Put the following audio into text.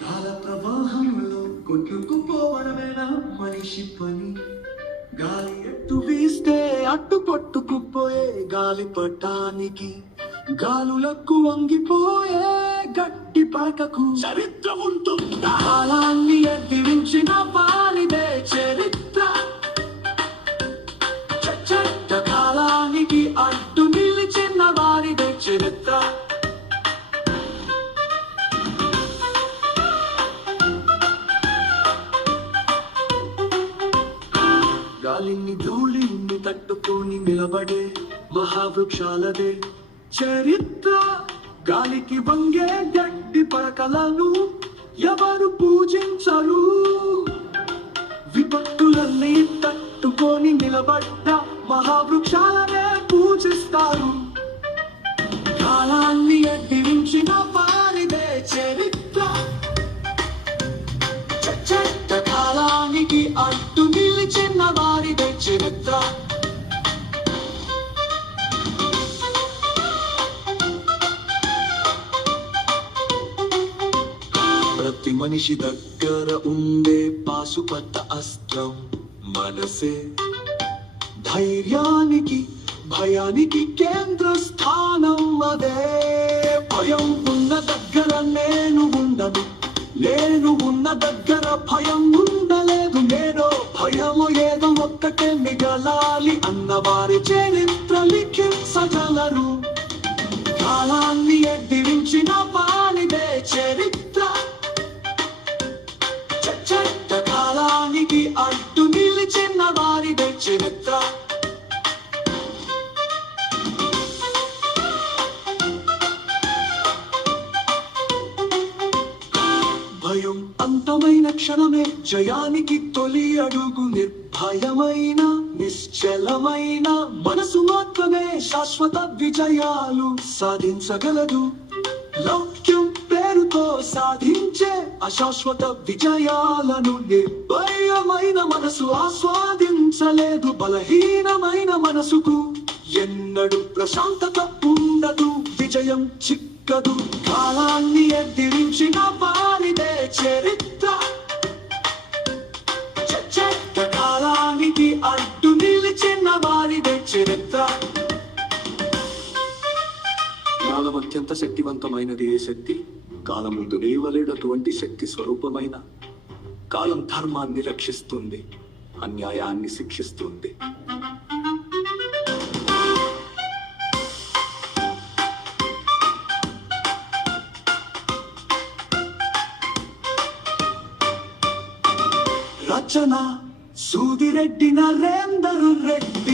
కాల ప్రవాహంలో కొట్టుకుపోవడమేనా మనిషి పని? గాలి ఎట్టు వీస్తే అట్టు కొట్టుకుపోయే గాలి పటానికి, గాలులకు వంగిపోయే గట్టి పరకకు చరిత్ర ఉంటుందా? కాలాన్ని ఎదిరించిన వారిదే చరిత్ర. చట్ట కాలానికి అడ్డు నిలిచిన వారిదే చరిత్ర. గాలిని ధూళిని తట్టుకొని నిలబడే మహావృక్షాలదే చరిత్ర. గాలికి వంగే గడ్డి పరకలను ఎవరు పూజించరు. విపత్తులన్నీ తట్టుకొని నిలబడ్డ మహావృక్షాలనే పూజిస్తారు. కాలాన్ని ఎదిరించిన వారిదే చరిత్ర. చట్ట కాలానికి అడ్డు నిలిచిన వారిదే చరిత్ర. ప్రతి మనిషి దగ్గర ఉండే పాశుపత అస్త్రం మనసే. ధైర్యానికి భయానికి కేంద్ర స్థానం అదే. భయం ఉన్న దగ్గర నేను ఉండను, నేను ఉన్న దగ్గర భయం ఉండలేదు. నేను భయము ఏదో ఒక్కటే మిగలాలి అన్నవారి చరిత్ర లిఖించగలరు. కాలాన్ని ఎదిరించిన వారిదే చరిత్ర. చట్ట కాలానికి అడ్డు నిలిచిన వారిదే చరిత్ర. భయం అంతమైన క్షణమే జయానికి తొలి అడుగు. నిర్భయమైన నిశ్చలమైన మనసు మాత్రమే శాశ్వత విజయాలు సాధించగలదు. లౌక్యం పేరుతో సాధించే అశాశ్వత విజయాలను నిర్భయమైన మనసు ఆస్వాదించలేదు. బలహీనమైన మనసుకు ఎన్నడూ ప్రశాంతత ఉండదు, విజయం చిక్కదు. కాలాన్ని ఎదిరించిన వారిదే చరిత్ర. చట్ట కాలానికి అడ్డు నిలిచిన వారిదే చరిత్ర. కాలం అత్యంత శక్తివంతమైనది. ఏ శక్తి కాలం ముందు నిలవలేనటువంటి శక్తి స్వరూపమైన కాలం ధర్మాన్ని రక్షిస్తుంది, అన్యాయాన్ని శిక్షిస్తుంది. రచన సూదిరెడ్డి నరేందర్ రెడ్డి.